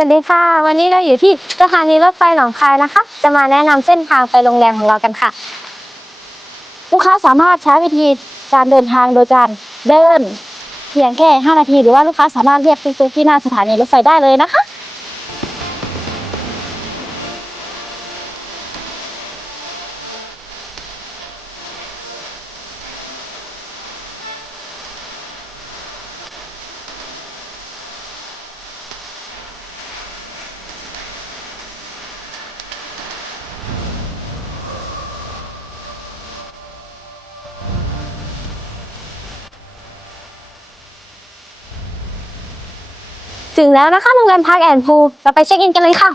วัสดีค่ะวันนี้เราอยู่ที่สถานีรถไฟหนองคายนะคะจะมาแนะนำเส้นทางไปโรงแรมของเรากันค่ะลูกค้าสามารถใช้วิธีการเดินทางโดยการเดินเพียงแค่5นาทีหรือว่าลูกค้าสามารถเรียกตุ๊กๆที่หน้าสถานีรถไฟได้เลยนะคะถึงแล้วนะคะโรงแรมพาร์คแอนด์พูลเราไปเช็คอินกันเลยค่ะ